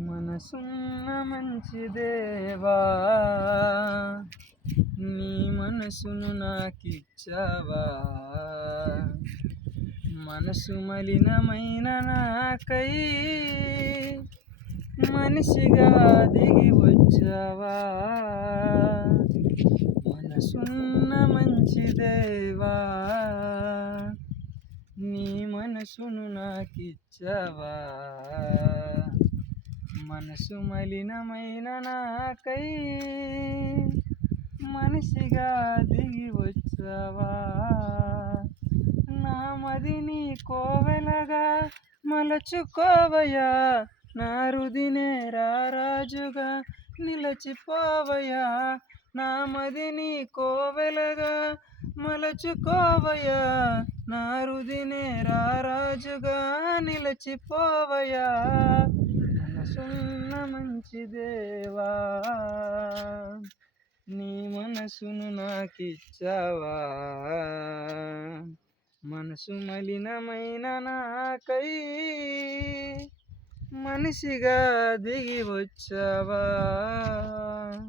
మనసున్న మంచి దేవా, నీ మనసును నాకిచ్చావా. మనసు మలినమైన నాకై మనిషిగా దిగి వచ్చావా. మనసున్న మంచి దేవా, నీ మనసును నాకిచ్చావా. మనసు మలినమైన నాకై మనిషిగా దిగి వచ్చావా. నా మదిని కోవెలగా మలచుకోవయ్యా, నా హృదినే రారాజుగా నిలచిపోవయ్యా. నా మదిని కోవెలగా మలచుకోవయ్యా, నా హృదినే రారాజుగా నిలచిపోవయ్యా. మనసున్న మంచి దేవా, నీ మనసును నాకిచ్చావా. మనసు మలినమైన నాకై మనిషిగా దిగి వచ్చావా.